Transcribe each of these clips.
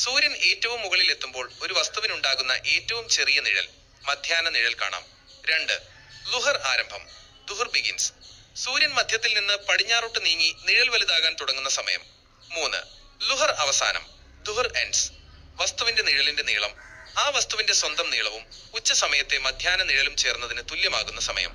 സൂര്യൻ ഏറ്റവും മുകളിൽ എത്തുമ്പോൾ ഒരു വസ്തുവിനുണ്ടാകുന്ന ഏറ്റവും ചെറിയ നിഴൽ മധ്യാഹ്ന നിഴൽ കാണാം. 2. ലുഹർ ആരംഭം, ദുഹർ ബിഗിൻസ്. സൂര്യൻ മധ്യത്തിൽ നിന്ന് പടിഞ്ഞാറോട്ട് നീങ്ങി നിഴൽ വലുതാകാൻ തുടങ്ങുന്ന സമയം. 3. ലുഹർ അവസാനം, ദുഹർ എൻഡ്സ്. വസ്തുവിന്റെ നിഴലിന്റെ നീളം ആ വസ്തുവിന്റെ സ്വന്തം നീളവും ഉച്ച സമയത്തെ മധ്യാഹ്ന നിഴലും ചേർന്നതിന് തുല്യമാകുന്ന സമയം.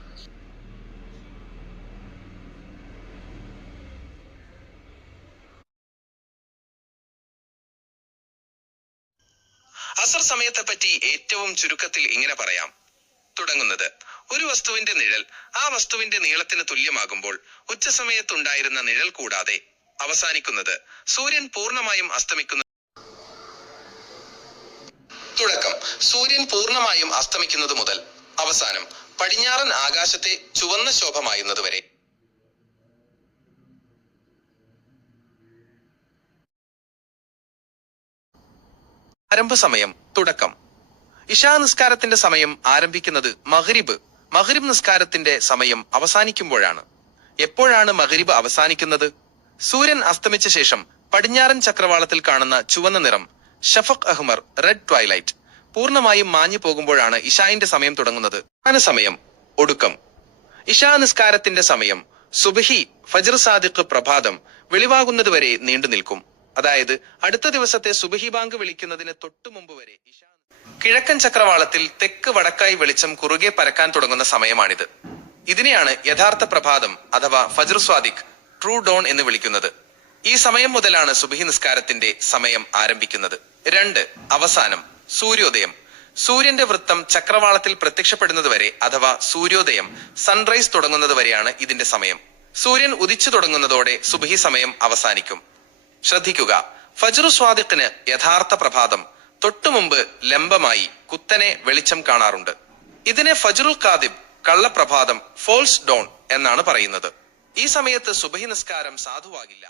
അസർ സമയത്തെപ്പറ്റി ഏറ്റവും ചുരുക്കത്തിൽ ഇങ്ങനെ പറയാം. തുടങ്ങുന്നത് ഒരു വസ്തുവിന്റെ നിഴൽ ആ വസ്തുവിന്റെ നീളത്തിന് തുല്യമാകുമ്പോൾ ഉച്ചസമയത്തുണ്ടായിരുന്ന നിഴൽ കൂടാതെ. അവസാനിക്കുന്നത് സൂര്യൻ പൂർണ്ണമായും അസ്തമിക്കുന്ന. തുടക്കം സൂര്യൻ പൂർണ്ണമായും അസ്തമിക്കുന്നത് മുതൽ അവസാനം പടിഞ്ഞാറൻ ആകാശത്തെ ചുവന്ന ശോഭമായുന്നത് വരെ. ആരംഭ സമയം, തുടക്കം. ഇശാ നിസ്കാരത്തിന്റെ സമയം ആരംഭിക്കുന്നത് മഗ്രിബ് നിസ്കാരത്തിന്റെ സമയം അവസാനിക്കുമ്പോഴാണ്. എപ്പോഴാണ് മഗ്രിബ് അവസാനിക്കുന്നത്? സൂര്യൻ അസ്തമിച്ച ശേഷം പടിഞ്ഞാറൻ ചക്രവാളത്തിൽ കാണുന്ന ചുവന്ന നിറം ഷഫഖ് അഹ്മർ, റെഡ് ട്വൈലൈറ്റ്, പൂർണ്ണമായും മാഞ്ഞു പോകുമ്പോഴാണ് ഇശാന്റെ സമയം തുടങ്ങുന്നത്. സമയം, ഒടുക്കം. ഇശാ നിസ്കാരത്തിന്റെ സമയം സുബ്ഹി, ഫജ്ർ സാദിഖ്, പ്രഭാതം വെളിവാകുന്നതുവരെ നീണ്ടു നിൽക്കും. അതായത് അടുത്ത ദിവസത്തെ സുബ്ഹി ബാങ്ക് വിളിക്കുന്നതിന് തൊട്ടു മുമ്പ് വരെ. കിഴക്കൻ ചക്രവാളത്തിൽ തെക്ക് വടക്കായി വെളിച്ചം കുറുകെ പരക്കാൻ തുടങ്ങുന്ന സമയമാണിത്. ഇതിനെയാണ് യഥാർത്ഥ പ്രഭാതം അഥവാ ഫജ്ർ സ്വാദിഖ്, ട്രൂ ഡോൺ എന്ന് വിളിക്കുന്നത്. ഈ സമയം മുതലാണ് സുബ്ഹി നിസ്കാരത്തിന്റെ സമയം ആരംഭിക്കുന്നത്. 2. അവസാനം, സൂര്യോദയം. സൂര്യന്റെ വൃത്തം ചക്രവാളത്തിൽ പ്രത്യക്ഷപ്പെടുന്നതുവരെ അഥവാ സൂര്യോദയം, സൺറൈസ് തുടങ്ങുന്നത് വരെയാണ് ഇതിന്റെ സമയം. സൂര്യൻ ഉദിച്ചു തുടങ്ങുന്നതോടെ സുബ്ഹി സമയം അവസാനിക്കും. ശ്രദ്ധിക്കുക, ഫജ്ർ സ്വാദിഖിന് യഥാർത്ഥ പ്രഭാതം തൊട്ടുമുമ്പ് ലംബമായി കുത്തനെ വെളിച്ചം കാണാറുണ്ട്. ഇതിനെ ഫജ്റുൽ കാദിബ്, കള്ളപ്രഭാതം, ഫോൾസ് ഡോൺ എന്നാണ് പറയുന്നത്. ഈ സമയത്ത് സുബ്ഹി നിസ്കാരം സാധുവാകില്ല.